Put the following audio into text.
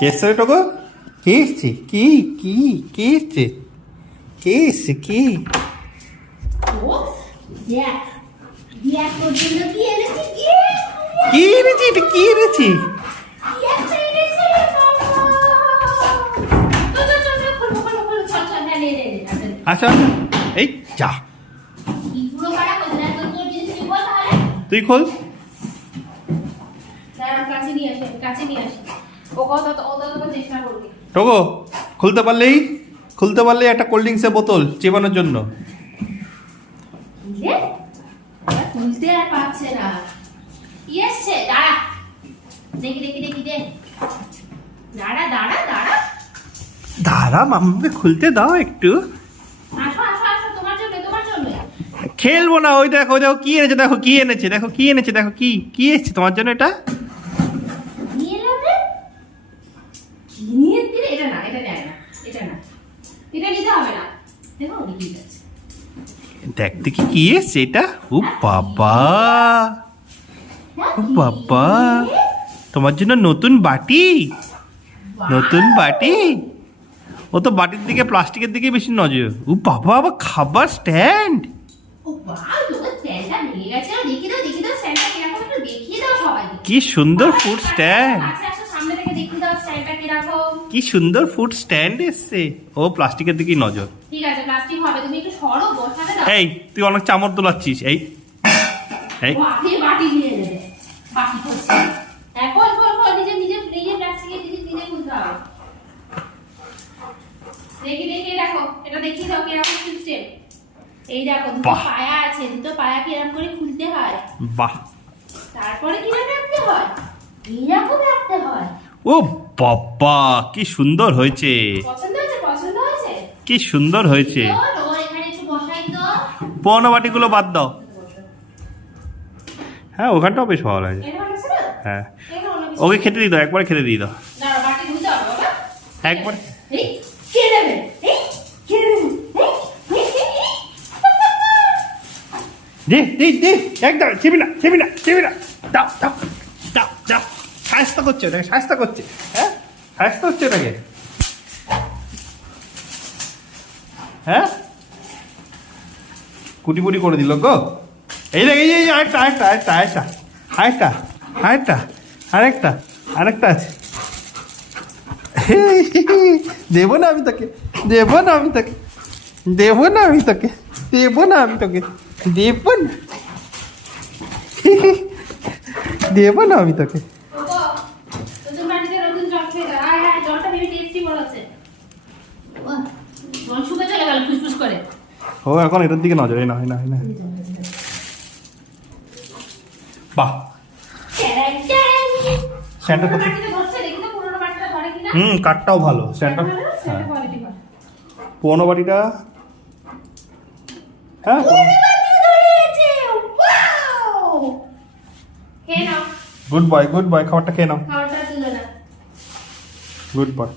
কে এসছে টগো? কে এসছে? কি কি কে এসছে? কে এসছে? কি কি এনেছি? এটা কি এনেছি? আচ্ছা এই যা, তুই খোল। টগো খুলতে পারলেই একটা কোল্ড ড্রিঙ্কসের বোতল চেপানোর জন্য। খুলতে আর পারছে না। কি এসছে? দাঁড়া, দেখি দে। দাঁড়া। দাঁড়া মাম্মাকে খুলতে দাও একটু। আসো, তোমার জন্য। খেলবো না। ওই দেখো কি এনেছে, দেখো কি এনেছে, দেখো কি এসছে তোমার জন্য। এটা নিয়ে এলাম রে। কি নিয়ে দিলে? এটা না। এটা নিতে হবে না। দেখো কি আছে। দেখ দেখি কি এসছে এটা। ও বাবা, তোমার জন্য নতুন বাটি। ও তো বাটির দিকে, প্লাস্টিকের দিকে বেশি নজর। ও বাবা, আবার খাবার স্ট্যান্ড। ও বাবা, তোমার স্ট্যান্ডটা ভেঙে গেছে। দেখি দাও স্ট্যান্ডটা কিরকম, একটু দেখিয়ে দাও সবাইকে। কি সুন্দর ফুড স্ট্যান্ড। আচ্ছা, সামনে থেকে দেখিয়ে দাও স্ট্যান্ডটা কিরকম। কি সুন্দর ফুড স্ট্যান্ড এসছে। ও প্লাস্টিকের দিকেই নজর। ঠিক আছে, প্লাস্টিক হবে, তুমি একটু সরো, বসাতে দাও। এই তুই অনেক চামড় দোলাচ্ছিস। এই বাটি নিয়ে নেবে। বাটি করছে। এখন নিজে প্লাস্টিকে নিজে খুলতে হবে। দেখি রাখো, এটা দেখিয়ে দাও কিরকম সিস্টেম। এই দেখো, দুটো পায়া আছে, দুটো পায়া কিরকম করে খুলতে হয়। বাহ। তারপরে কিরকম রাখতে হয়, এইরকম রাখতে হয়। ও বাবা, কি সুন্দর হয়েছে। পছন্দ হয়েছে। কি সুন্দর হয়েছে। এখানে একটু বসাই তো। পুরোনো বাটিগুলো বাদ দাও। হ্যাঁ, ওখানটাও বেশ ভালো লাগে। হ্যাঁ, ওকে খেতে দিয়ে দাও, একবার খেতে দিয়ে দাও। বাটি ধুতে হবে বাবা। একবার। কে দেবে? দে একদম চেপি না। দাও সাহায্য করছে ওটাকে, হ্যাঁ সাহায্য হচ্ছে ওটাকে। হ্যাঁ, কুটি করে দিল গো। এই দেখ, এই আরেকটা আছে। দেবো না আমি তোকে। দেবো না আমি তোকে। ও এখন এটার দিকে নজর। না বাহ, কাঠটাও ভালো। পুরোনো বাটিটা। হ্যাঁ, গুড বয়, খাবারটা খেয়ে নাও। Good boy.